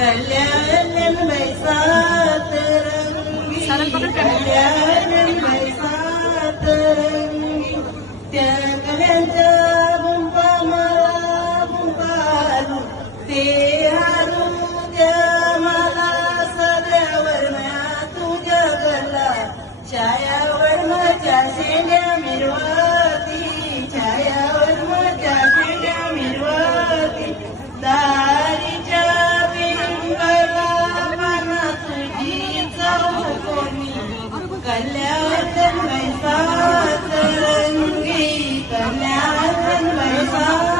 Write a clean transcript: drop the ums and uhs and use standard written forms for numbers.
कल्याण बैसात रंगी कल्याण बैसात रंगी त्या कल्यांच्या बुंपा मला बुंपालू ते हारू द्या मला सगळ्यावर तुझ्या गला छायावर माझ्या शेंड्या मिरवती छायावर माझ्या शेंड्या मिरवती दारीच्या बिंबला पाना तुझी चौकोनी कल्याण बैसात रंगी कल्याण बैसात